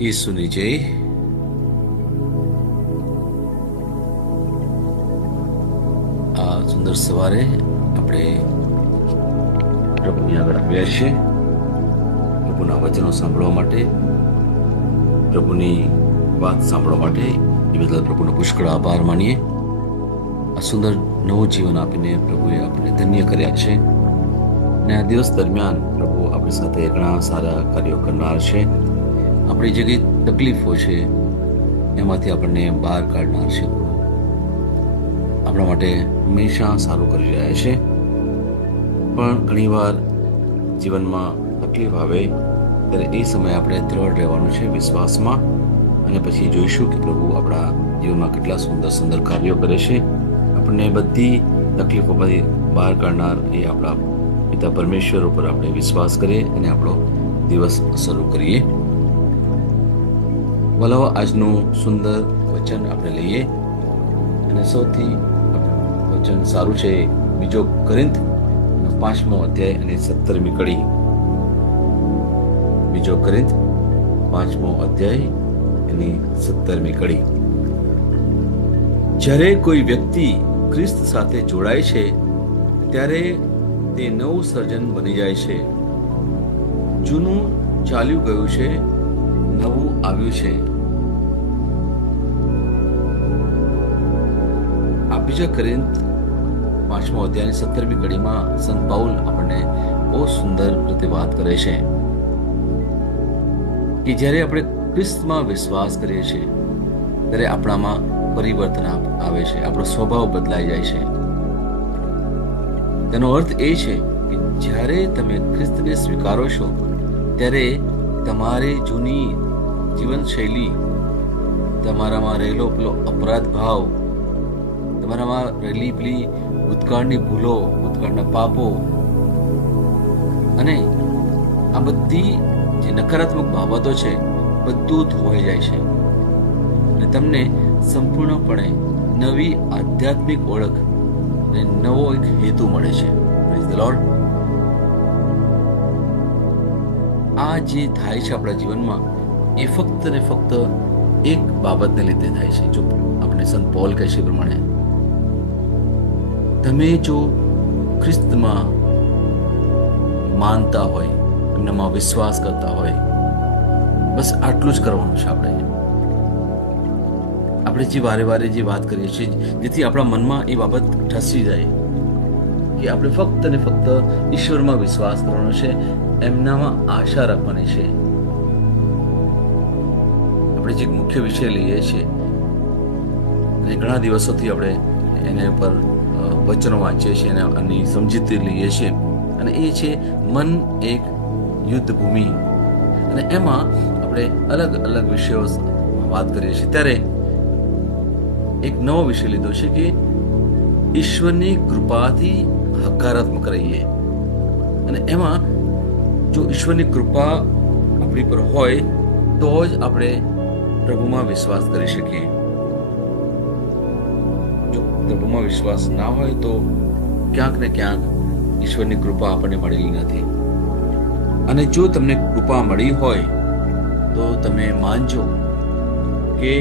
ઈસુની જય. આ સુંદર સવારે આપણે પ્રભુની આગળ આવ્યા છીએ પ્રભુના વચનો સાંભળવા માટે, પ્રભુની વાત સાંભળવા માટે. એ બદલ પ્રભુનો પુષ્કળ આભાર માનીએ. આ સુંદર નવું જીવન આપીને પ્રભુએ આપણને ધન્ય કર્યા છે અને આ દિવસ દરમિયાન પ્રભુ આપણી સાથે ઘણા સારા કાર્યો કરનાર છે. આપણી જે કંઈ તકલીફો છે એમાંથી આપણને બહાર કાઢનાર છે. આપણા માટે હંમેશા સારું કરી રહ્યા છે. પણ ઘણીવાર જીવનમાં તકલીફ આવે ત્યારે એ સમયે આપણે દ્રઢ રહેવાનું છે વિશ્વાસમાં, અને પછી જોઈશું કે પ્રભુ આપણા જીવનમાં કેટલા સુંદર સુંદર કાર્યો કરે છે. આપણને બધી તકલીફોમાંથી બહાર કાઢનાર એ આપણા પિતા પરમેશ્વર ઉપર આપણે વિશ્વાસ કરીએ અને આપણો દિવસ શરૂ કરીએ. વલાવો, આજનું સુંદર વચન આપણે લઈએ અને સૌથી વચન સારું છે બીજો કોરિન્થ 5મો અધ્યાય અને 17મી કડી. બીજો કોરિન્થ 5મો અધ્યાય એની 17મી કડી. જ્યારે કોઈ વ્યક્તિ ખ્રિસ્ત સાથે જોડાય છે ત્યારે તે નવું સર્જન બની જાય છે. જૂનું ચાલ્યું ગયું છે, નવું આવ્યું છે. આ બીજા કોરિન્થ 5મો અધ્યાયની 17મી કડીમાં સંત પાઉલ આપણને બહુ સુંદર રીતે વાત કરે છે કે જ્યારે આપણે ખ્રિસ્તમાં વિશ્વાસ કરીએ છીએ ત્યારે આપણામાં પરિવર્તન આવે છે, આપણો સ્વભાવ બદલાઈ જાય છે. તેનો અર્થ એ છે કે જ્યારે તમે ખ્રિસ્તને સ્વીકારો છો ત્યારે તમારી જૂની જીવનશૈલી, તમારામાં રહેલો પેલો અપરાધ ભાવ, તમારામાં રહેલી પેલી ભૂતકાળની ભૂલો, ભૂતકાળના પાપો અને આ બધી જે નકારાત્મક બાબતો છે બધું ધોવાઈ જાય છે અને તમને સંપૂર્ણપણે નવી આધ્યાત્મિક ઓળખ અને નવો એક હેતુ મળે છે. Praise the lord. આ જે થાય છે આપણા જીવનમાં એ ફક્ત ને ફક્ત એક બાબતને લીધે થાય છે. જો આપણે સંત પૌલ કહે છે પ્રમાણે, તમે જો ખ્રિસ્તમાં માનતા હોય, એમનામાં વિશ્વાસ કરતા હોય, બસ આટલું જ કરવાનું છે. આપણે જે વારે વારે જે વાત કરીએ છીએ જેથી આપણા મનમાં એ બાબત ઠસી જાય કે આપણે ફક્ત ને ફક્ત ઈશ્વરમાં વિશ્વાસ કરવાનો છે, એમનામાં આશા રાખવાની છે. આપણે જે મુખ્ય વિષય લઈએ છીએ અને ઘણા દિવસોથી આપણે એને ઉપર વચનો વાંચીએ છીએ અને આની સમજૂતી લઈએ છીએ, અને એ છે મન એક યુદ્ધ ભૂમિ. અને એમાં આપણે અલગ અલગ વિષયો વાત કરીએ છીએ. ત્યારે એક નવો વિષય લીધો છે કે ઈશ્વરની કૃપાથી હકારાત્મક રહીએ. અને એમાં જો ઈશ્વરની કૃપા આપણી પર હોય તો જ આપણે પ્રભુમાં વિશ્વાસ કરી શકીએ. જો પ્રભુમાં વિશ્વાસ ના હોય તો ક્યાંક ને ક્યાંક ઈશ્વરની કૃપા આપણને મળેલી નથી. અને જો તમને કૃપા મળી હોય તો તમે માનજો કે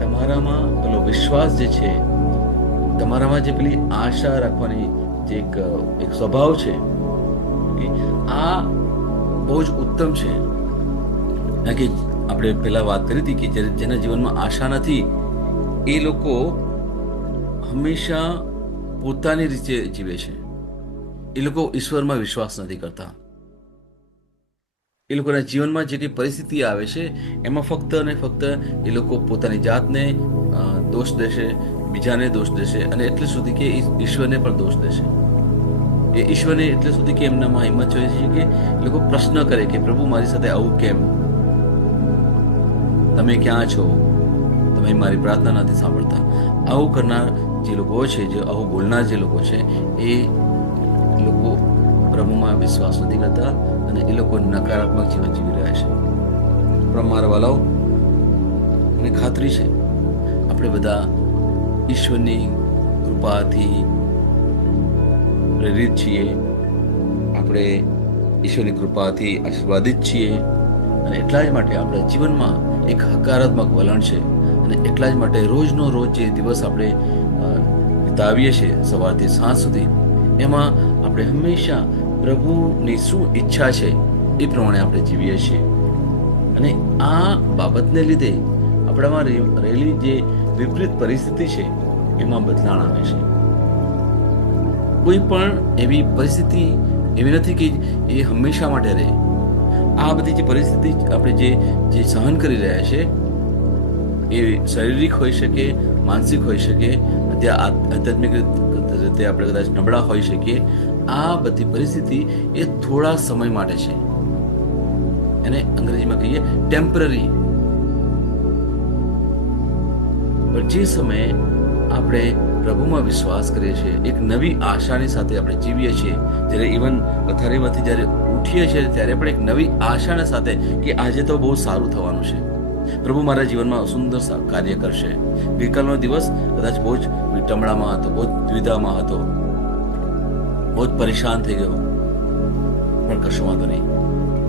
તમારામાં પેલો વિશ્વાસ જે છે, તમારામાં જે પેલી આશા રાખવાની જે એક સ્વભાવ છે કે આ બહુ જ ઉત્તમ છે. કે આપણે પહેલા વાત કરી હતી કે જેના જીવનમાં આશા નથી એ લોકો હંમેશા પોતાની રીતે જીવે છે. એ લોકો ઈશ્વરમાં વિશ્વાસ નથી કરતા. એ લોકોના જીવનમાં જે કંઈ પરિસ્થિતિ આવે છે એમાં ફક્ત ને ફક્ત એ લોકો પોતાની જાતને દોષ દેશે, બીજાને દોષ દેશે, અને એટલે સુધી કે ઈશ્વરને પણ દોષ દેશે. એ ઈશ્વરને એટલે સુધી કે એમનામાં હિંમત હોય છે કે એ લોકો પ્રશ્ન કરે કે પ્રભુ મારી સાથે આવું કેમ? તમે ક્યાં છો? તમે મારી પ્રાર્થના નથી સાંભળતા. આવું કરનાર જે લોકો છે, જે આવું બોલનાર જે લોકો છે, એ લોકો પ્રભુમાં વિશ્વાસ નથી કરતા અને એ લોકો નકારાત્મક જીવન જીવી રહ્યા છે. પણ મારા વાલાઓ, મને ખાતરી છે આપણે બધા ઈશ્વરની કૃપાથી પ્રેરિત છીએ, આપણે ઈશ્વરની કૃપાથી આશીર્વાદિત છીએ અને એટલા જ માટે આપણા જીવનમાં એક હકારાત્મક વલણ છે. અને એટલા જ માટે રોજનો રોજ જે દિવસ આપણે વિતાવીએ છીએ સવારથી સાંજ સુધી, એમાં આપણે હંમેશા પ્રભુની શું ઈચ્છા છે એ પ્રમાણે આપણે જીવીએ છીએ. અને આ બાબતને લીધે આપણામાં રહેલી જે વિપરીત પરિસ્થિતિ છે એમાં બદલાણ આવે છે. કોઈ પણ એવી પરિસ્થિતિ એવી નથી કે એ હંમેશા માટે રહે. આ બધી જે પરિસ્થિતિ આપણે જે સહન કરી રહ્યા છે એ શારીરિક હોઈ શકે, માનસિક હોઈ શકે, આધ્યાત્મિક રીતે આપણે કદાચ નબળા હોઈ શકીએ. આ બધી પરિસ્થિતિ એ થોડા સમય માટે છે. એને અંગ્રેજીમાં કહીએ ટેમ્પરરી. પણ જે સમયે આપણે પ્રભુમાં વિશ્વાસ કરીએ છીએ, એક નવી આશાની સાથે આપણે જીવીએ છીએ, જ્યારે ઇવન પથારીમાંથી જ્યારે ઉઠીએ છીએ ત્યારે પણ એક નવી આશાના સાથે કે આજે તો બહુ સારું થવાનું છે, પ્રભુ મારા જીવનમાં સુંદર કાર્ય કરશે. ગઈકાલનો દિવસ કદાચ બહુ જ વિટમણામાં હતો, બહુ જ દ્વિધામાં હતો, બહુ જ પરેશાન થઈ ગયો, પણ કશો વાંધો નહીં.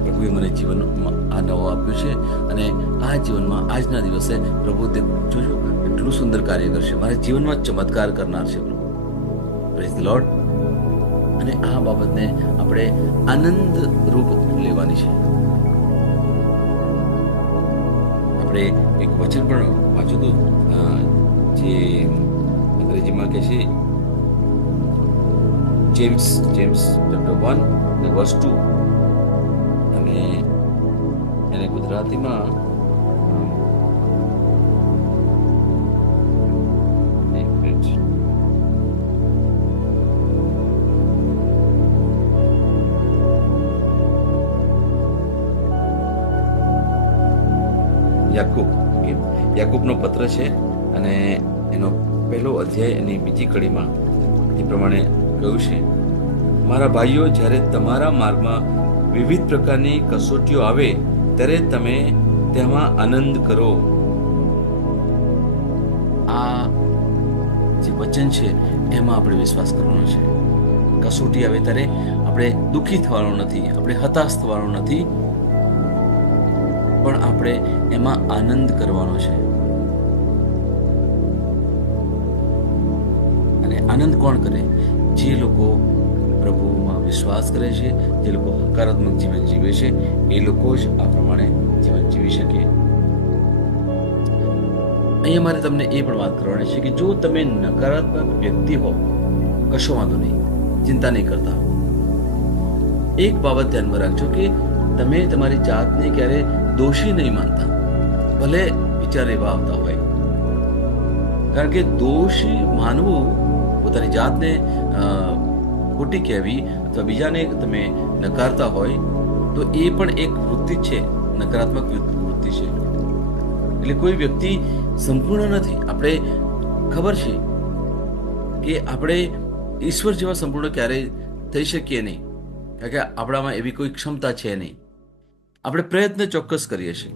પ્રભુએ મને જીવનમાં આ નવો આપ્યો છે અને આ જીવનમાં આજના દિવસે પ્રભુ જોજો એટલું સુંદર કાર્ય કરશે, મારા જીવનમાં ચમત્કાર કરનાર છે પ્રભુ. Praise the lord. અને આ બાબતને આપણે આનંદ રૂપ લેવાની છે. આપણે એક વચન પણ વાંચ્યું હતું જે અંગ્રેજીમાં કહે છે જેમ્સ ચેપ્ટર 1:2 અને એને ગુજરાતીમાં યાકૂબનો પત્ર છે અને એનો પહેલો અધ્યાય એની બીજી કડીમાં એ પ્રમાણે કહ્યું છે, મારા ભાઈઓ, જ્યારે તમારા માર્ગમાં વિવિધ પ્રકારની કસોટીઓ આવે ત્યારે તમે તેમાં આનંદ કરો. આ જે વચન છે એમાં આપણે વિશ્વાસ કરવાનો છે. કસોટી આવે ત્યારે આપણે દુઃખી થવાનું નથી, આપણે હતાશ થવાનું નથી, પણ આપણે એમાં આનંદ કરવાનો છે. અને આનંદ કોણ કરે? જે લોકો પ્રભુમાં વિશ્વાસ કરે છે, જે લોકો હકારાત્મક જીવન જીવે છે, એ લોકો જ આ પ્રમાણે જીવન જીવી શકે. અહીંયા મારે તમને એ પણ વાત કરવાની છે કે જો તમે નકારાત્મક વ્યક્તિ હો, કશો વાંધો નહીં, ચિંતા નહીં કરતા. એક બાબત ધ્યાનમાં રાખજો કે તમે તમારી જાતને ક્યારે દોષી નહીં માનતા, ભલે વિચાર એવા આવતા હોય. કારણ કે દોષી માનવું, પોતાની જાતને ખોટી કહેવી અથવા બીજાને તમે નકારતા હોય તો એ પણ એક વૃત્તિ છે, નકારાત્મક વૃત્તિ છે. એટલે કોઈ વ્યક્તિ સંપૂર્ણ નથી. આપણે ખબર છે કે આપણે ઈશ્વર જેવા સંપૂર્ણ ક્યારેય થઈ શકીએ નહીં, કારણ કે આપણામાં એવી કોઈ ક્ષમતા છે નહીં. આપણે પ્રયત્ન ચોક્કસ કરીએ છીએ,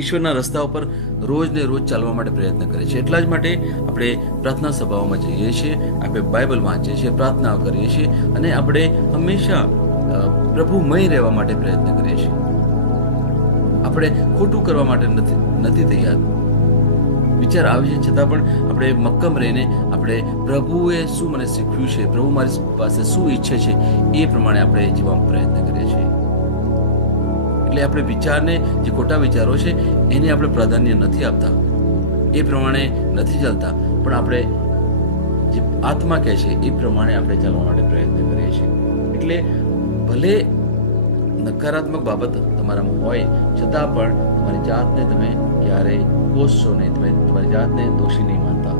ઈશ્વરના રસ્તા ઉપર રોજ ને રોજ ચાલવા માટે પ્રયત્ન કરીએ છીએ. એટલા જ માટે આપણે પ્રાર્થના સભાઓમાં જઈએ છીએ, આપણે બાઇબલ વાંચીએ છીએ, પ્રાર્થના કરીએ છીએ અને આપણે હંમેશા પ્રભુમય રહેવા માટે પ્રયત્ન કરીએ છીએ. આપણે ખોટું કરવા માટે નથી તૈયાર. વિચાર આવી છે છતાં પણ આપણે મક્કમ રહીને આપણે પ્રભુએ શું મને શીખવ્યું છે, પ્રભુ મારી પાસે શું ઈચ્છે છે, એ પ્રમાણે આપણે જીવવાનો પ્રયત્ન કરીએ છીએ. એટલે આપણે વિચારને, જે ખોટા વિચારો છે એને આપણે પ્રાધાન્ય નથી આપતા, એ પ્રમાણે નથી ચાલતા, પણ આપણે જે આત્મા કહે છે એ પ્રમાણે આપણે ચાલવા માટે પ્રયત્ન કરીએ છીએ. એટલે ભલે નકારાત્મક બાબત તમારામાં હોય છતાં પણ તમારી જાતને તમે ક્યારેય કોસશો નહીં, તમે તમારી જાતને દોષી નહીં માનતા.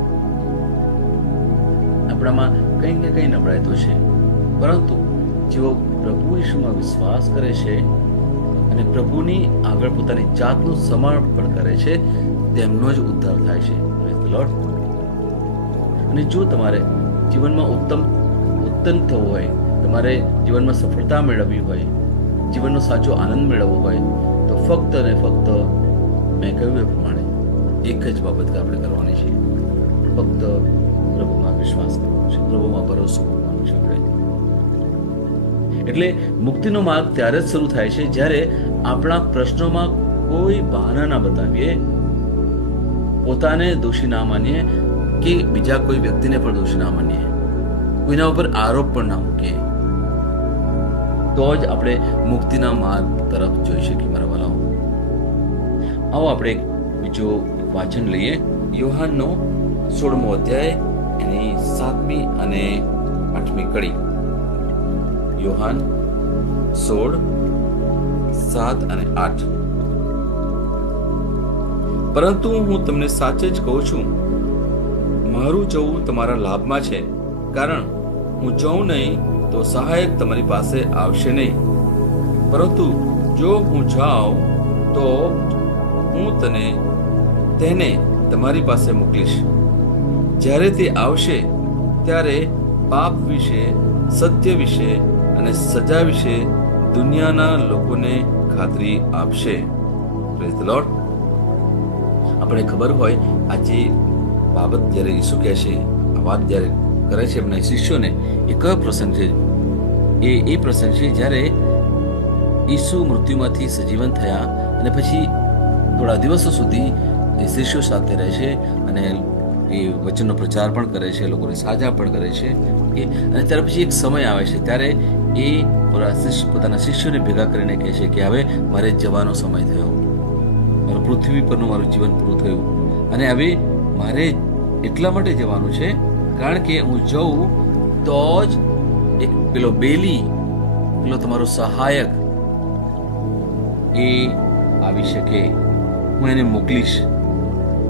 આપણામાં કંઈ ને કંઈ નબળાઈ તો છે, પરંતુ જેઓ પ્રભુ ઈશુમાં વિશ્વાસ કરે છે અને પ્રભુની આગળ પોતાની જાતનું સમર્પણ કરે છે, તેમનો જ ઉદ્ધાર થાય છે. Praise the lord. અને જો તમારે જીવનમાં ઉત્તમ થવું હોય, તમારે જીવનમાં સફળતા મેળવવી હોય, જીવનનો સાચો આનંદ મેળવવો હોય, તો ફક્ત ને ફક્ત મેં કહ્યું એ પ્રમાણે એક જ બાબત આપણે કરવાની છે, ફક્ત પ્રભુમાં વિશ્વાસ કરવાનો છે, પ્રભુમાં ભરોસો કરવાનો છે આપણે. એટલે મુક્તિનો માર્ગ ત્યારે જ શરૂ થાય છે જ્યારે આપણા પ્રશ્નોમાં કોઈ બહાના ના બતાવીએ, પોતાને દોષી ના માનીએ કે બીજા કોઈ વ્યક્તિને પણ દોષી ના માનીએ, કોઈના ઉપર આરોપ પણ ના મૂકીએ, તો જ આપણે મુક્તિના માર્ગ તરફ જોઈ શકીએ મારા વાલાઓ. આવો આપણે બીજો વાંચન લઈએ. યોહાનનો 16મો અધ્યાય એની 7મી અને 8મી કડી. યોહાન 16, 7 અને 8. પરંતુ હું તમને સાચે જ કહું છું, મારું જવું તમારા લાભમાં છે, કારણ હું જઉં નહીં તો સહાયક તમારી પાસે આવશે નહીં, પરંતુ જો હું જાઉં તો હું તેને તમારી પાસે મોકલીશ. જ્યારે તે આવશે ત્યારે પાપ વિશે, સત્ય વિશે અને સજા વિશે દુનિયાના લોકોને ખાતરી આપશે. Praise the lord. આપણે ખબર હોય આ જે બાબત જ્યારે ઈસુ કહે છે, આ વાત જ્યારે કરે છે એમના શિષ્યોને, એ કયો પ્રસંગ છે? એ પ્રસંગ છે જ્યારે ઈસુ મૃત્યુમાંથી સજીવન થયા અને પછી થોડા દિવસો સુધી એ શિષ્યો સાથે રહે છે અને એ વચનનો પ્રચાર પણ કરે છે, લોકોને સાજા પણ કરે છે. અને ત્યાર પછી એક સમય આવે છે ત્યારે એ પોતાના શિષ્યોને ભેગા કરીને કહે છે કે હવે મારે જવાનો સમય થયો, મારું પૃથ્વી પરનું મારું જીવન પૂરું થયું, અને હવે મારે એટલા માટે જવાનું છે કારણ કે હું જઉં તો જ એક પેલો બેલી, પેલો તમારો સહાયક એ આવી શકે, હું એને મોકલીશ.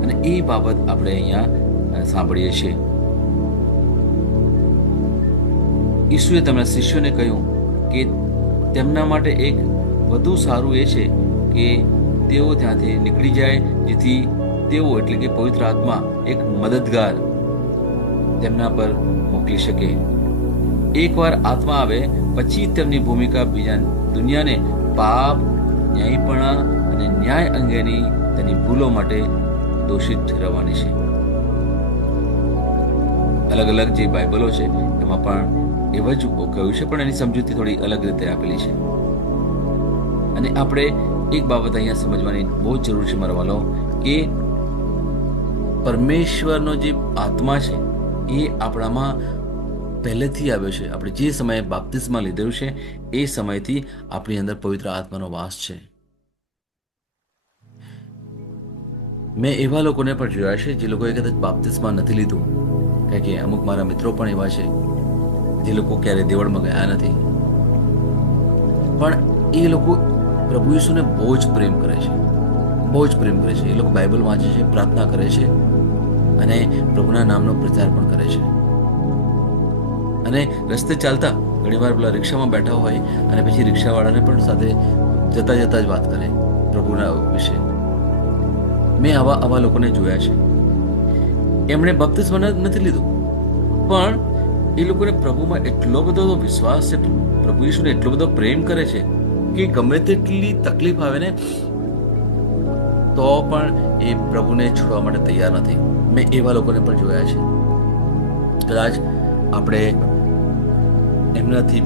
અને એ બાબત આપણે અહીંયા સાંભળીએ છીએ. ઈસુએ તેમના શિષ્યોને કહ્યું કે તેમના માટે એક વધુ સારું એ છે કે તેઓ ત્યાંથી નીકળી જાય, જેથી તેઓ એટલે કે પવિત્ર આત્મા એક મદદગાર તેમના પર મોકલી શકે. એકવાર આત્મા આવે પછી તેમની ભૂમિકા બીજા દુનિયાને પાપ, ન્યાયપણા અને ન્યાય અંગેની તેની ભૂલો માટે દોષિત ઠેરવવાની છે. અલગ અલગ જે બાઇબલો છે એમાં પણ એવા જ કહ્યું છે, પણ એની સમજૂતી થોડી અલગ રીતે આપેલી છે. અને આપણે એક બાબત અહીંયા સમજવાની બહુ જ જરૂર છે મારા વાલો, કે પરમેશ્વરનો જે આત્મા છે એ આપણામાં પહેલેથી આવ્યો છે. આપણે જે સમયે બાપ્તિસ્મા લીધેલું છે એ સમયથી આપણી અંદર પવિત્ર આત્માનો વાસ છે. મેં એવા લોકોને પણ જોયા છે જે લોકોએ કદાચ બાપ્તિસ્મા નથી લીધું, કારણ કે અમુક મારા મિત્રો પણ એવા છે જે લોકો ક્યારે દેવળમાં ગયા નથી, પણ એ લોકો પ્રભુ ઈસુને બહુ જ પ્રેમ કરે છે, બહુ જ પ્રેમ કરે છે. એ લોકો બાઇબલ વાંચે છે, પ્રાર્થના કરે છે અને પ્રભુના નામનો પ્રચાર પણ કરે છે. અને રસ્તે ચાલતા ઘણીવાર પેલા રિક્ષામાં બેઠા હોય અને પછી રિક્ષાવાળાને પણ સાથે જતા જતા જ વાત કરે પ્રભુના વિશે. મેં આવા લોકોને જોયા છે. એમણે બાપ્તિસ્મા નથી લીધું, પણ એ લોકોને પ્રભુમાં એટલો બધો વિશ્વાસ છે, પ્રભુ ઈસુને એટલો બધો પ્રેમ કરે છે કે ગમે તેટલી તકલીફ આવે ને તો પણ એ પ્રભુને છોડવા માટે તૈયાર નથી. મેં એવા લોકોને પણ જોયા છે. કદાચ આપણે એમનાથી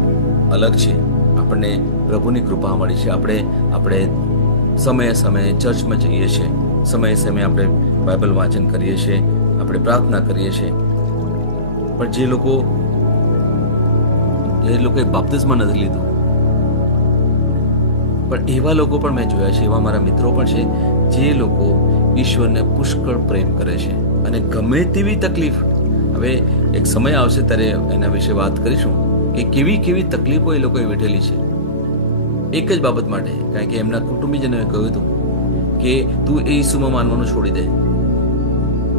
અલગ છે, આપણને પ્રભુની કૃપા મળી છે. આપણે સમયે સમયે ચર્ચમાં જઈએ છીએ, સમયે સમયે આપણે બાઇબલ વાંચન કરીએ છીએ, આપણે પ્રાર્થના કરીએ છીએ, પણ જે લોકોએ બાપ્તિસ્મા નથી લીધું, પણ એવા લોકો પણ મેં જોયા છે, એવા મારા મિત્રો પણ છે જે લોકો ઈશ્વરને પુષ્કળ પ્રેમ કરે છે. અને ગમે તેવી તકલીફ, હવે એક સમય આવશે ત્યારે એના વિશે વાત કરીશું કે કેવી કેવી તકલીફો એ લોકોએ વેઠેલી છે એક જ બાબત માટે, કારણ કે એમના કુટુંબીજનોએ કહ્યું હતું કે તું એ ઈસુમાં માનવાનું છોડી દે,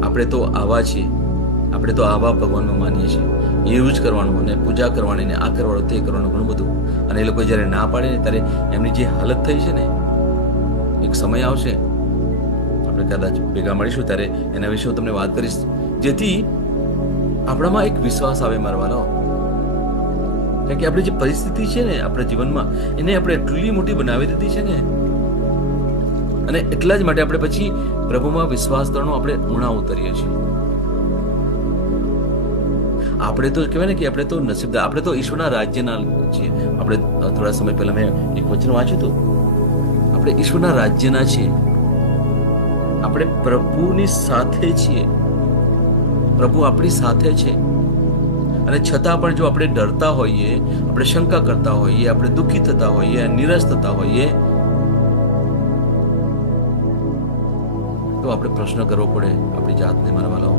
આપણે તો આવા છીએ, આપણે તો આવા ભગવાનમાં માનીએ છીએ, એવું જ કરવાનું અને પૂજા કરવાની ને આ કરવાનું તે કરવાનું ઘણું બધું. અને એ લોકો જ્યારે ના પાડે ને ત્યારે એમની જે હાલત થઈ છે ને, એક સમય આવશે આપણે કદાચ ભેગા મળીશું ત્યારે એના વિશે હું તમને વાત કરીશ, જેથી આપણામાં એક વિશ્વાસ આવે મારા વાલો. કારણ કે આપણી જે પરિસ્થિતિ છે ને આપણા જીવનમાં, એને આપણે એટલી મોટી બનાવી દીધી છે ને, અને એટલા જ માટે આપણે પછી પ્રભુમાં વિશ્વાસ કરવાનો આપણે ઉણા ઉતરીએ છીએ. આપણે તો કહેવાય ને કે આપણે તો નસીબદાર, આપણે તો ઈશ્વરના રાજ્યના છીએ. આપણે થોડા સમય પહેલા મેં એક વચન વાંચ્યું હતું, આપણે ઈશ્વરના રાજ્યના છીએ, આપણે પ્રભુની સાથે છીએ, પ્રભુ આપણી સાથે છે. અને છતાં પણ જો આપણે ડરતા હોઈએ, આપણે શંકા કરતા હોઈએ, આપણે દુઃખી થતા હોઈએ, નિરાશ થતા હોઈએ, તો આપણે પ્રશ્ન કરવો પડે આપણી જાતને, મારા વાલાઓ,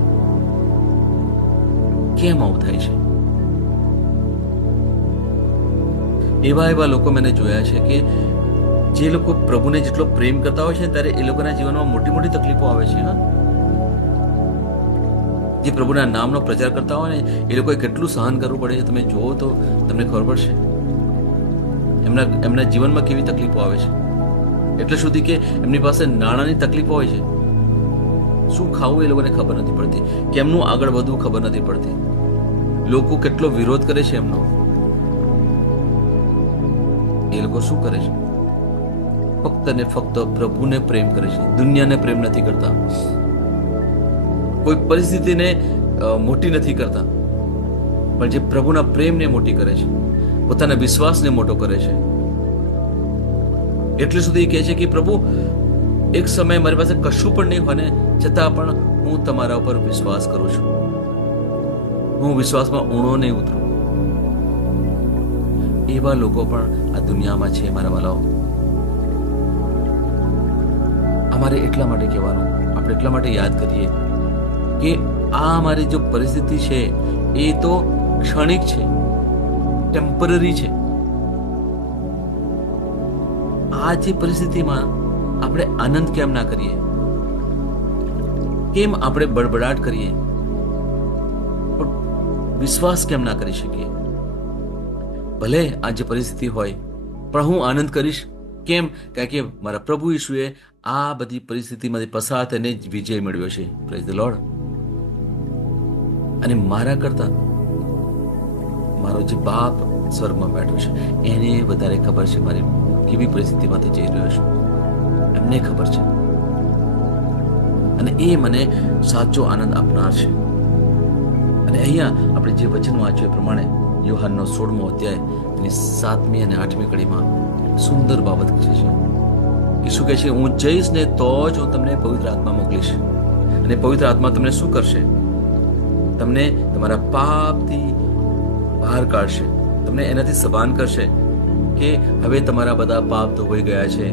કેમ આવું થાય છે? એવા લોકો મેં જોયા છે કે જે લોકો પ્રભુને જેટલો પ્રેમ કરતા હોય છે ત્યારે એ લોકોના જીવનમાં મોટી મોટી તકલીફો આવે છે. જે પ્રભુના નામનો પ્રચાર કરતા હોય ને એ લોકોએ કેટલું સહન કરવું પડે છે, તમે જુઓ તો તમને ખબર પડશે એમના જીવનમાં કેવી તકલીફો આવે છે. એટલે સુધી કે એમની પાસે નાણાંની તકલીફો હોય છે, શું ખાવું એ લોકોને ખબર નથી પડતી, કેમનું આગળ વધવું ખબર નથી પડતી, લોકો કેટલો વિરોધ કરે છે એમનો. એ લોકો શું કરે છે? ફક્ત ને ફક્ત પ્રભુને પ્રેમ કરે છે, દુનિયાને પ્રેમ નથી કરતા, કોઈ પરિસ્થિતિને મોટી નથી કરતા, પણ જે પ્રભુના પ્રેમને મોટી કરે છે, પોતાના વિશ્વાસને મોટો કરે છે. એટલે સુધી કહે છે કે પ્રભુ, એક સમય મારી પાસે કશું પણ નહીં હોય ને છતાં પણ હું તમારા ઉપર વિશ્વાસ કરું છું, હું વિશ્વાસમાં ઊણો નહીં ઉતરું. એવા લોકો પણ આ દુનિયામાં છે મારા વાલાઓ. અમારે એટલા માટે કહેવાનું, આપણે એટલા માટે યાદ કરીએ કે આ અમારી જો પરિસ્થિતિ છે એ તો ક્ષણિક છે, ટેમ્પરરી છે. આ જે પરિસ્થિતિમાં આપણે આનંદ કેમ ના કરીએ? કેમ આપણે બડબડાટ કરીએ? વિશ્વાસ કેમ ના કરી શકીએ? ભલે આ જે પરિસ્થિતિ હોય પણ હું આનંદ કરીશ. કેમ? કારણ કે મારા પ્રભુ ઈશુએ આ બધી પરિસ્થિતિમાંથી પસાર થઈને જ વિજય મેળવ્યો છે. Praise the lord. અને મારા કરતા મારો જે બાપ સ્વર્ગમાં બેઠો છે એને વધારે ખબર છે મારી કેવી પરિસ્થિતિમાંથી જઈ રહ્યો છું, એમને ખબર છે. અને એ મને સાચો આનંદ આપનાર છે. અને અહીંયા આપણે જે વચન વાંચ્યું એ પ્રમાણે યોહાનનો 16મો અધ્યાય એની 7મી અને 8મી કડીમાં સુંદર બાબત કહે છે. ઈસુ કહે છે, હું જઈશ ને તો જ હું તમને પવિત્ર આત્મા મોકલીશ. અને પવિત્ર આત્મા તમને શું કરશે? તમને તમારા પાપથી બહાર કાઢશે, તમને એનાથી સભાન કરશે કે હવે તમારા બધા પાપ ધોવાઈ ગયા છે,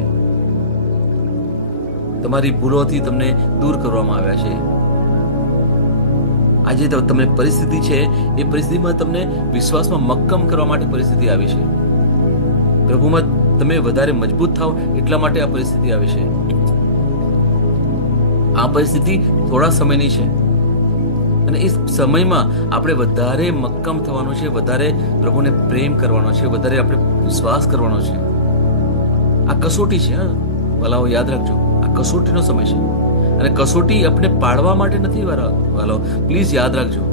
તમારી ભૂલોથી તમને દૂર કરવામાં આવ્યા છે. આજે તમને પરિસ્થિતિ છે એ પરિસ્થિતિમાં તમને વિશ્વાસમાં મક્કમ કરવા માટે પરિસ્થિતિ આવી છે. પ્રભુમાં તમે વધારે મજબૂત થાવ એટલા માટે આ પરિસ્થિતિ આવી છે. આ પરિસ્થિતિ થોડા સમયની છે અને એ સમયમાં આપણે વધારે મક્કમ થવાનું છે, વધારે પ્રભુને પ્રેમ કરવાનો છે, વધારે આપણે વિશ્વાસ કરવાનો છે. આ કસોટી છે. ભલાઓ યાદ રાખજો, આ કસોટીનો સમય છે. અને કસોટી આપણે પાડવા માટે નથી વાલો, પ્લીઝ યાદ રાખજો.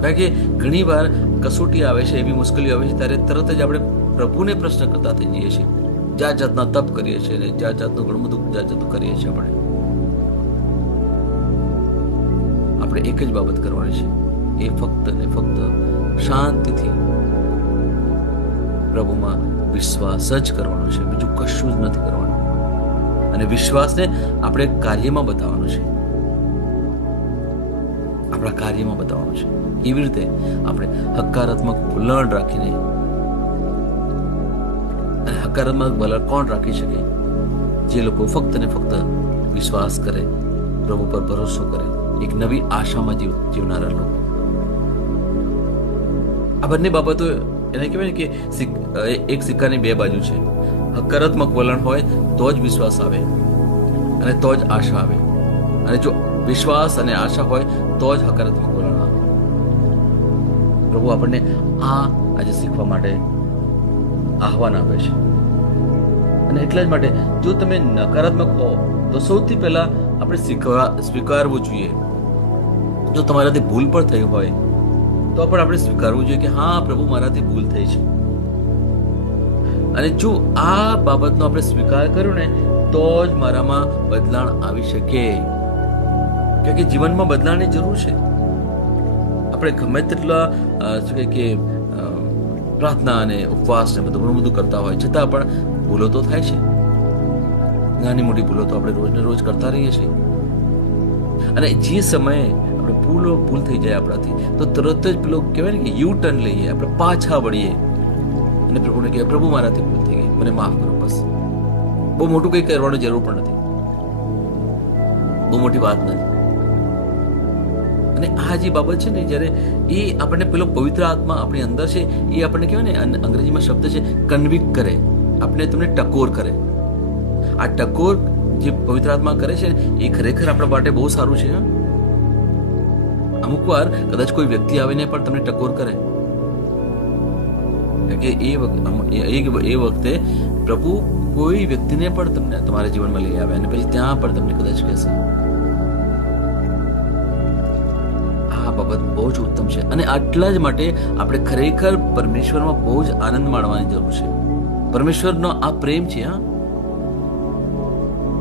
કારણ કે ઘણી વાર કસોટી આવે છે, એવી મુશ્કેલીઓ આવે છે ત્યારે તરત જ આપણે પ્રભુને પ્રશ્ન કરતા થઈ જઈએ છીએ, જાત જાતના તપ કરીએ છીએ અને જાત જાતનું ઘણું બધું જાત જાતનું કરીએ છીએ. આપણે એક જ બાબત કરવાની છે, એ ફક્ત ને ફક્ત શાંતિથી પ્રભુમાં વિશ્વાસ જ કરવાનો છે, બીજું કશું જ નથી કરવાનું. અને વિશ્વાસને આપણે કાર્યમાં બતાવવાનો છે, આપણા કાર્યમાં બતાવવાનો છે. એવી રીતે આપણે હકારાત્મક વલણ રાખીને, અને હકારાત્મક વલણ કોણ રાખી શકે? જે લોકો ફક્ત ને ફક્ત વિશ્વાસ કરે, પ્રભુ પર ભરોસો કરે, એક નવી આશામાં જીવનારા લોકો. આ બંને બાબતો એને કહેવાય ને કે એક સિક્કાની બે બાજુ છે. હકારાત્મક વલણ હોય તો જ વિશ્વાસ આવે અને તો જ આશા આવે, અને જો વિશ્વાસ અને આશા હોય તો જ હકારાત્મક વલણ આવે. પ્રભુ આપણને આજે શીખવા માટે આહવાન આપે છે. અને એટલા જ માટે જો તમે નકારાત્મક હો તો સૌથી પહેલા આપણે સ્વીકારવું જોઈએ. જો તમારાથી ભૂલ પણ થઈ હોય તો પણ આપણે સ્વીકારવું જોઈએ કે હા પ્રભુ, મારાથી ભૂલ થઈ છે. અને જો આ બાબતનો આપણે સ્વીકાર કર્યો ને તો જ મારામાં બદલાણ આવી શકે. કારણ કે જીવનમાં બદલાણની જરૂર છે. આપણે ગમે તેટલા શું કહે કે પ્રાર્થના અને ઉપવાસ ને બધું ઘણું બધું કરતા હોય છતાં પણ ભૂલો તો થાય છે. નાની મોટી ભૂલો તો આપણે રોજ ને રોજ કરતા રહીએ છીએ. અને જે સમયે આપણે ભૂલ થઈ જાય આપણાથી તો તરત જ પેલો કહેવાય ને કે યુ ટર્ન લઈએ, આપણે પાછા વળીએ અને પ્રભુને કહેવાય, પ્રભુ મારાથી ભૂલ થઈ ગઈ, મને માફ કરો. બસ, બહુ મોટું કંઈ કરવાની જરૂર પણ નથી, બહુ મોટી વાત નથી. અને આ જે બાબત છે ને, જ્યારે એ આપણને પેલો પવિત્ર આત્મા આપણી અંદર છે, એ આપણને કહેવાય ને, અંગ્રેજીમાં શબ્દ છે કન્વિક્ટ કરે, આપણે તમને ટકોર કરે. આ ટકોર જે પવિત્ર આત્મા કરે છે એ ખરેખર આપણા માટે બહુ સારું છે. અમુક વાર કદાચ કોઈ વ્યક્તિ આવીને પણ તમને ટકોર કરે કે એ વખતે પ્રભુ કોઈ વ્યક્તિને પણ તમને તમારા જીવનમાં લઈ આવે અને પછી ત્યાં પણ તમને કદાચ કહેશે. આ બાબત બહુ જ ઉત્તમ છે. અને આટલા જ માટે આપણે ખરેખર પરમેશ્વરમાં બહુ જ આનંદ માણવાની જરૂર છે. પરમેશ્વરનો આ પ્રેમ છે.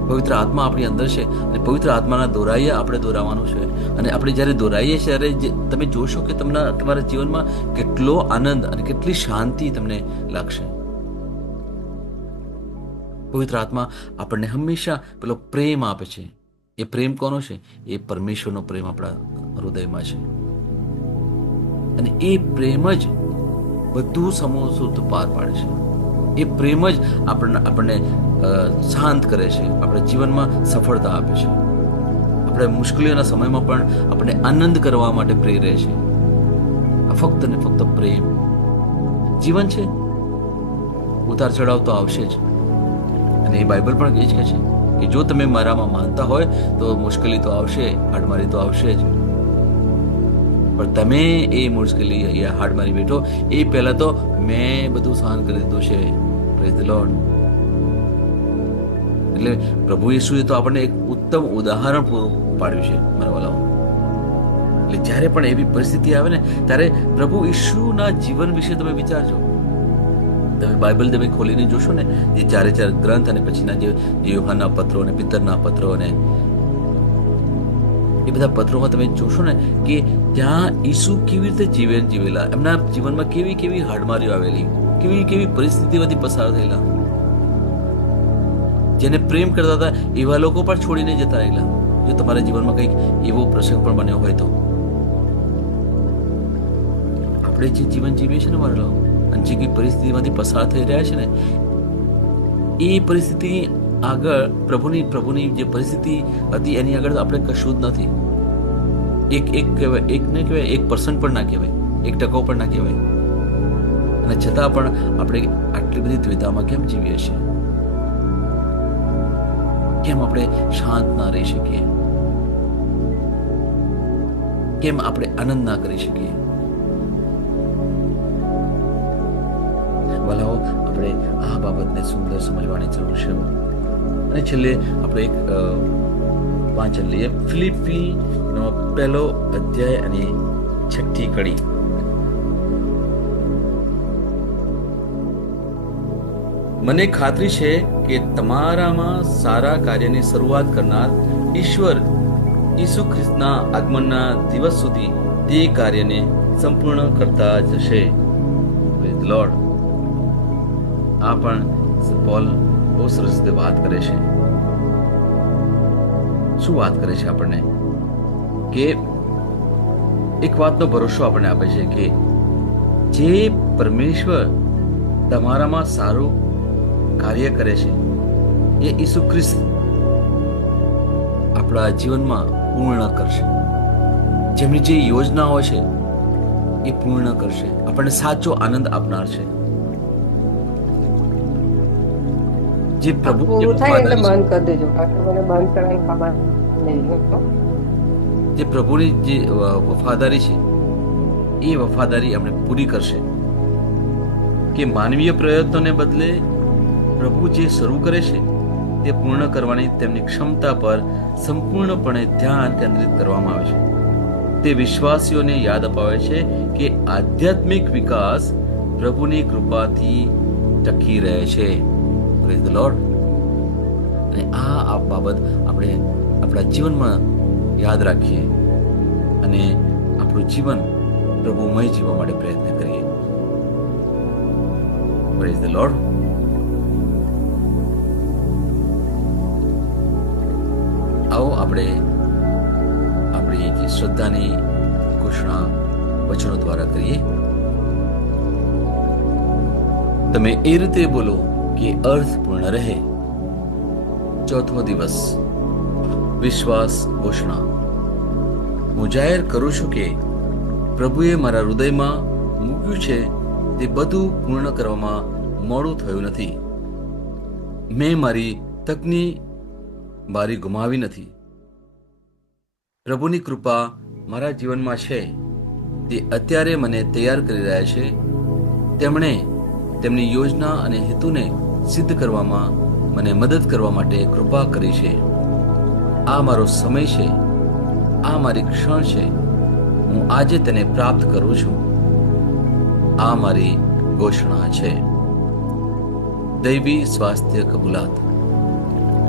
પવિત્ર આત્મા આપણી અંદર છે અને પવિત્ર આત્માના દોરાઈએ આપણે દોરાવાનું છે. અને આપણે જ્યારે દોરાઈએ ત્યારે તમે જોશો કે તમારા જીવનમાં કેટલો આનંદ અને કેટલી શાંતિ તમને લાગશે. પવિત્ર આત્મા આપણને હંમેશા પેલો પ્રેમ આપે છે. એ પ્રેમ કોનો છે? એ પરમેશ્વરનો પ્રેમ આપણા હૃદયમાં છે. અને એ પ્રેમ જ બધું સમોસું પાર પાડે છે. એ પ્રેમ જ આપણને શાંત કરે છે, આપણા જીવનમાં સફળતા આપે છે, આપણે મુશ્કેલીઓના સમયમાં પણ આપણે આનંદ કરવા માટે પ્રેરે છે. આ ફક્ત ને ફક્ત પ્રેમ. જીવન છે, ઉતાર ચઢાવ તો આવશે જ. અને એ બાઇબલ પણ એ જ કહે છે કે જો તમે મારામાં માનતા હોય તો મુશ્કેલી તો આવશે, હાડમારી તો આવશે જ. પણ તમે એ મુશ્કેલી યા હાડમારી બેઠો એ પહેલા તો મેં બધું સહન કરી દીધું છે. Praise the lord. એટલે પ્રભુ ઈસુએ તો આપણને એક ઉત્તમ ઉદાહરણ પૂરું પાડ્યું છે મારા વાલાઓ. એટલે જ્યારે પણ એવી પરિસ્થિતિ આવે ને ત્યારે પ્રભુ ઈસુના જીવન વિશે તમે વિચારજો. તમે બાઇબલ તમે ખોલીને જોશો ને, જે ચારે ચાર ગ્રંથ અને પછીના જે યોહાનના પત્રો અને પિત્તરના પત્રો અને એ બધા પત્રોમાં તમે જોશો ને કે ત્યાં ઈસુ કેવી રીતે જીવન જીવેલા, એમના જીવનમાં કેવી કેવી હાડમારીઓ આવેલી, કેવી કેવી પરિસ્થિતિમાંથી પસાર થયેલા. જેને પ્રેમ કરતા હતા એવા લોકો પણ છોડીને જતા રહેલા. જો તમારા જીવનમાં કંઈક એવો પ્રસંગ પણ બન્યો હોય તો આપણે જે જીવન જીવીએ છીએ ને મારા લોકો, અને જે કઈ પરિસ્થિતિમાંથી પસાર થઈ રહ્યા છે ને, એ પરિસ્થિતિ આગળ પ્રભુની જે પરિસ્થિતિ હતી એની આગળ આપણે કશું જ નથી. એક કહેવાય, એક ને કહેવાય 1% પણ ના કહેવાય, 1% પણ ના કહેવાય. અને છતાં પણ આપણે આટલી બધી દ્વિધામાં કેમ જીવીએ છીએ? કેમ આપણે શાંત ના રહી શકીએ? કેમ આપણે આનંદ ના કરી શકીએ? વાલાઓ, આપણે આ બાબતને સુંદર સમજવાની જરૂર છે. અને છેલ્લે આપણે એક વાંચન લઈએ, ફિલિપ્પીનો 1 અધ્યાય અને 6ઠી કડી. મને ખાતરી છે કે તમારામાં સારા કાર્યની શરૂઆત કરનાર ઈશ્વર ઈસુ ખ્રિસ્તના આગમનના દિવસ સુધી તે કાર્યને સંપૂર્ણ કરતા જશે. Praise the lord. આ પણ પોલ બહુ સરસ રીતે વાત કરે છે. શું વાત કરે છે આપણને? કે એક વાતનો ભરોસો આપણને આપે છે કે જે પરમેશ્વર તમારામાં સારું કાર્ય કરે છે એ ઈસુ ખ્રિસ્ત આપણા જીવનમાં પૂર્ણ કરશે. જેમની જે યોજનાઓ છે એ પૂર્ણ કરશે, આપણને સાચો આનંદ આપનાર છે. જે પ્રભુ જે પ્રભુની જે વફાદારી છે એ વફાદારી એમણે પૂરી કરશે. કે માનવીય પ્રયત્નોને બદલે પ્રભુ જે શરૂ કરે છે તે પૂર્ણ કરવાની તેમની ક્ષમતા પર સંપૂર્ણપણે ધ્યાન કેન્દ્રિત કરવામાં આવે છે. તે વિશ્વાસીઓને યાદ અપાવે છે કે આધ્યાત્મિક વિકાસ પ્રભુની કૃપાથી ટકી રહે છે. Praise the lord. અને આ બાબત આપણે આપણા જીવનમાં યાદ રાખીએ અને આપણું જીવન પ્રભુમય જીવવા માટે પ્રયત્ન કરીએ. Praise the lord. આવો આપણે આપણી જે શ્રદ્ધાની ઘોષણા વચનો દ્વારા કરીએ. તમે એ રીતે બોલો કે અર્થપૂર્ણ રહે. ચોથો દિવસ, વિશ્વાસ ઘોષણા. હું જાહેર કરું છું કે પ્રભુએ મારા હૃદયમાં મૂક્યું છે તે બધું પૂર્ણ કરવામાં મોડું થયું નથી. મેં મારી તકની બારી ગુમાવી નથી. પ્રભુની કૃપા મારા જીવનમાં છે તે અત્યારે મને તૈયાર કરી રહ્યા છે. તેમણે તેમની યોજના અને હેતુને સિદ્ધ કરવામાં મને મદદ કરવા માટે કૃપા કરી છે. આ મારો સમય છે, આ મારી ક્ષણ છે. હું આજે તેને પ્રાપ્ત કરું છું. આ મારી ઘોષણા છે. દૈવી સ્વાસ્થ્ય કબૂલાત.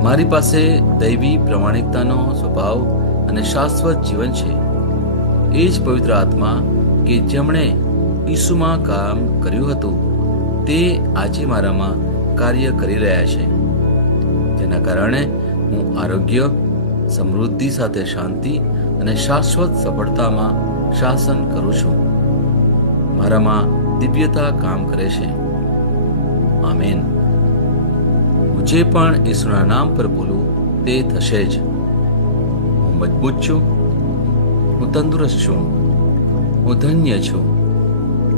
મારી પાસે દૈવી પ્રમાણિકતાનો સ્વભાવ અને શાશ્વત જીવન છે. એ જ પવિત્ર આત્મા કે જેમણે ઈસુમાં કામ કર્યું હતું તે આજે મારામાં કાર્ય કરી રહ્યા છે. જેના કારણે હું આરોગ્ય, સમૃદ્ધિ સાથે શાંતિ અને શાશ્વત સફળતામાં શાસન કરું છું. મારામાં દિવ્યતા કામ કરે છે. આમેન. હું જે પણ ઈસુના નામ પર બોલું તે થશે જ. હું મજબૂત છું, હું તંદુરસ્ત છું, હું ધન્ય છું,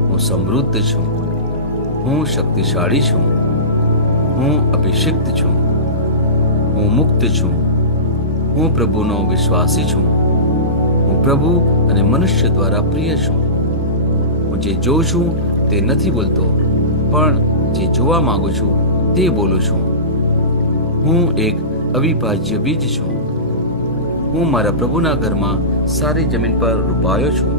હું સમૃદ્ધ છું, હું શક્તિશાળી છું, હું અભિષિક્ત છું, હું મુક્ત છું, હું પ્રભુનો વિશ્વાસી છું, હું પ્રભુ અને મનુષ્ય દ્વારા પ્રિય છું. હું જે જોઉં છું તે નથી બોલતો, પણ જે જોવા માંગુ છું તે બોલું છું. હું એક અવિભાજ્ય બીજ છું. હું મારા પ્રભુના ઘરમાં સારી જમીન પર રોપાયો છું.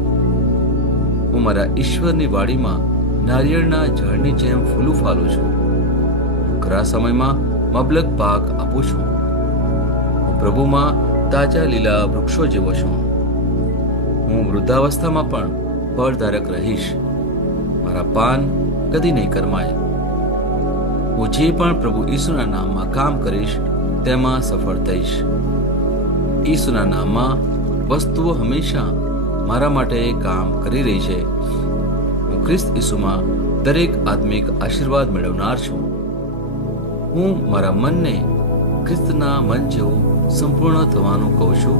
હું મારા ઈશ્વરની વાડીમાં નારિયેળના ઝાડની જેમ ફૂલું ફાલું છું. હું ખરા સમયમાં મબલક પાક આપું છું. હું પ્રભુમાં તાજા લીલા વૃક્ષો જેવો છું. હું વૃદ્ધાવસ્થામાં પણ ફળધારક રહીશ. મારા પાન કદી નહીં કરમાય. હું જે પણ પ્રભુ ઈસુના નામમાં કામ કરીશ તેમાં સફળ થઈશ. ઈસુના નામમાં વસ્તુઓ હંમેશા મારા માટે કામ કરી રહી છે. હું ખ્રિસ્ત ઈસુમાં દરેક આત્મિક આશીર્વાદ મેળવનાર છું. હું મારા મનને ખ્રિસ્તના મન જેવું સંપૂર્ણ થવાનું કહું છું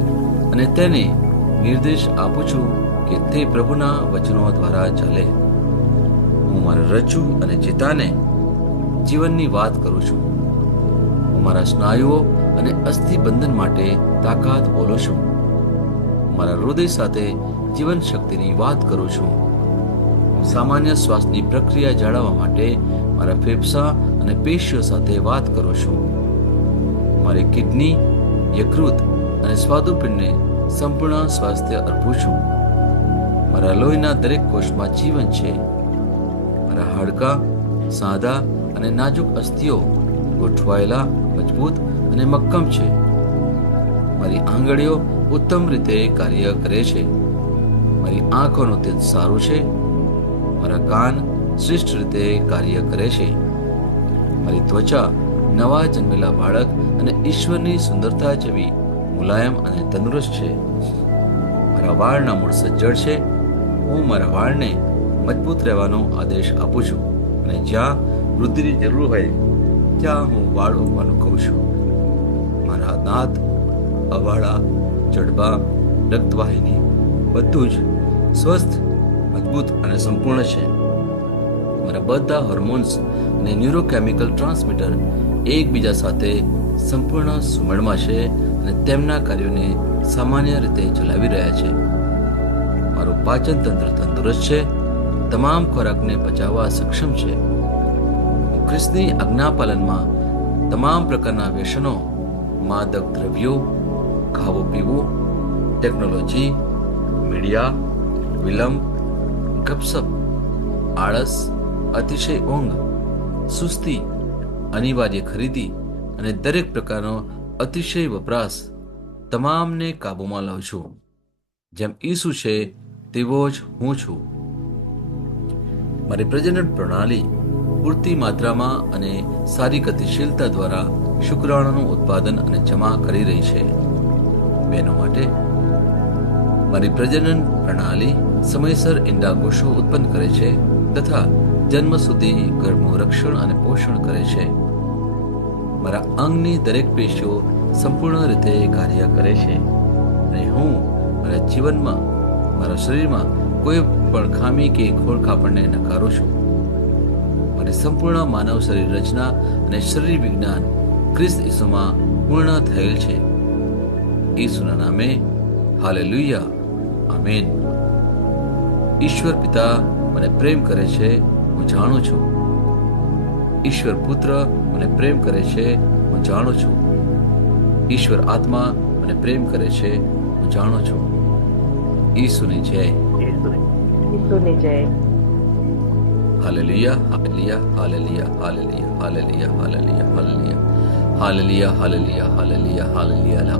અને તેને નિર્દેશ આપું છું કે તે પ્રભુના વચનો દ્વારા ચાલે. હું મારા રજ્જુ અને ચિત્તાને જીવનની વાત કરું છું. હું મારા સ્નાયુઓ અને અસ્થિબંધન માટે તાકાત બોલું છું. મારા હૃદય સાથે જીવન શક્તિની વાત કરું છું. હું સામાન્ય શ્વાસની પ્રક્રિયા જાળવવા માટે મારા ફેફસા અને પેશીઓ સાથે વાત કરું છું. મારી કિડની, યકૃત અને સ્વાદુપિંડને સંપૂર્ણ સ્વાસ્થ્ય અર્પું છું. મારા લોહીના દરેક કોષમાં જીવન છે. મારા હાડકાં સાદા અને નાજુક અસ્થિઓ ગોઠવાયેલા, મજબૂત અને મક્કમ છે. મારી આંગળીઓ ઉત્તમ રીતે કાર્ય કરે છે. મારી આંખોનું તેજ સારું છે. મારા કાન શ્રેષ્ઠ રીતે કાર્ય કરે છે. મારી ત્વચા નવા જન્મેલા બાળક અને ઈશ્વરની સુંદરતા જેવી મુલાયમ અને તંદુરસ્ત છે. મારા વાળના મૂળ સજ્જડ છે. હું મારા વાળને મજબૂત રહેવાનો આદેશ આપું છું અને જ્યાં વૃદ્ધિની જરૂર હોય ત્યાં હું વાળ ઉગવાનું કહું છું. મારા દાંત, અવાડા, જડબા, રક્તવાહિની બધું જ સ્વસ્થ, મજબૂત અને સંપૂર્ણ છે. મારા બધા હોર્મોન્સ અને ન્યુરોકેમિકલ ટ્રાન્સમીટર એકબીજા સાથે સંપૂર્ણ સુમેળમાં છે અને તેમના કાર્યોને સામાન્ય રીતે ચલાવી રહ્યા છે. મારું પાચન તંત્ર તંદુરસ્ત છે. તમામ ખોરાકને પચાવવા સક્ષમ છે. હું ખ્રિસ્તની આજ્ઞાપાલનમાં તમામ પ્રકારના વ્યસનો, માદક દ્રવ્યો, ખાવું પીવું, ટેકનોલોજી, મીડિયા, વિલંબ, ગપસપ, આળસ, અતિશય ઊંઘ, સુસ્તી, અનિવાર્ય ખરીદી અને દરેક પ્રકારનો અતિશય વપરાશ તમામને કાબૂમાં લાવું છું. જેમ ઈસુ છે તેવો જ હું છું. મારી પ્રજનન પ્રણાલી પૂરતી માત્રામાં અને સારી ગતિશીલતા દ્વારા શુક્રાણુનું ઉત્પાદન અને જમા કરી રહી છે. બહેનો માટે મારી પ્રજનન પ્રણાલી સમયસર ઈંડાકોષો ઉત્પન્ન કરે છે તથા જન્મ સુધી ગર્ભનું રક્ષણ અને પોષણ કરે છે. મારા અંગની દરેક પેશીઓ સંપૂર્ણ રીતે કાર્ય કરે છે અને હું મારા જીવનમાં મારા શરીરમાં કોઈ પણ ખામી કે ખોળખાપણને નકારું છું. મારી સંપૂર્ણ માનવ શરીર રચના અને શરીર વિજ્ઞાન ખ્રિસ્ત ઈસુમાં પૂર્ણ થયેલ છે. ઈસુના નામે હાલેલુયા, આમેન. ઈશ્વર પિતા મને પ્રેમ કરે છે, હું જાણું છું. ઈશ્વર પુત્ર મને પ્રેમ કરે છે, હું જાણું છું. ઈશ્વર આત્મા મને પ્રેમ કરે છે, હું જાણું છું. ઈસુની જય. ઈસુની જય. Hallelujah, hallelujah, hallelujah, hallelujah, hallelujah, hallelujah, hallelujah, hallelujah, hallelujah, hallelujah,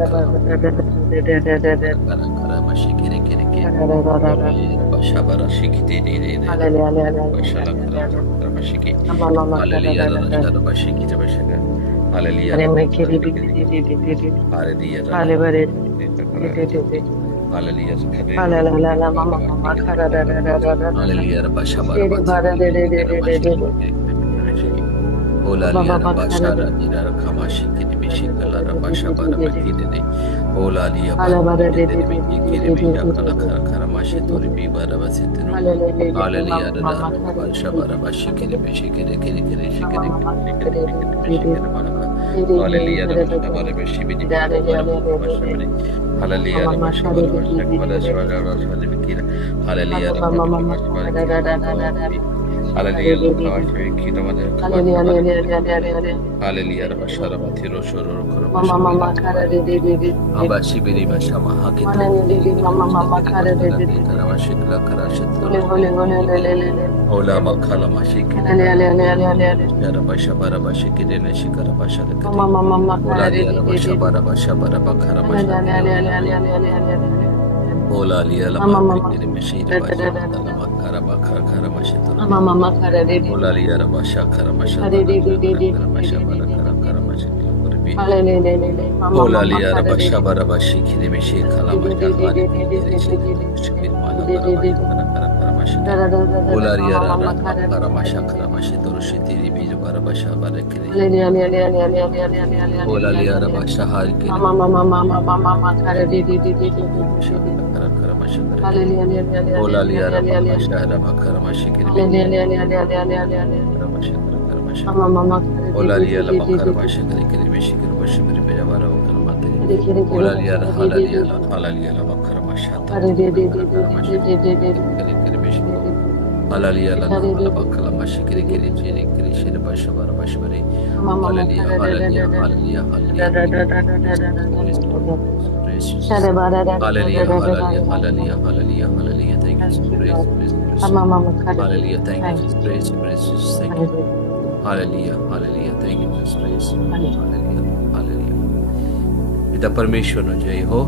પિતા પરમેશ્વરનો જય હો.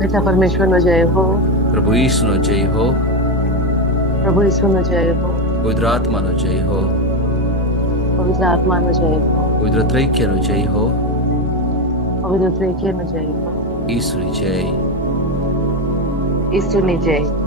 પિતા પરમેશ્વરનો જય હો. પ્રભુ ઈસુનો જય હો. પ્રભુ ઈસુનો જય હો. પવિત્ર આત્માનો જય હો. પવિત્ર આત્માનો જય હો. પવિત્ર ત્રૈક્યનો જય હો. પવિત્ર ત્રૈક્યનો જય હો. ઈસુની જય. ઈસુની જય.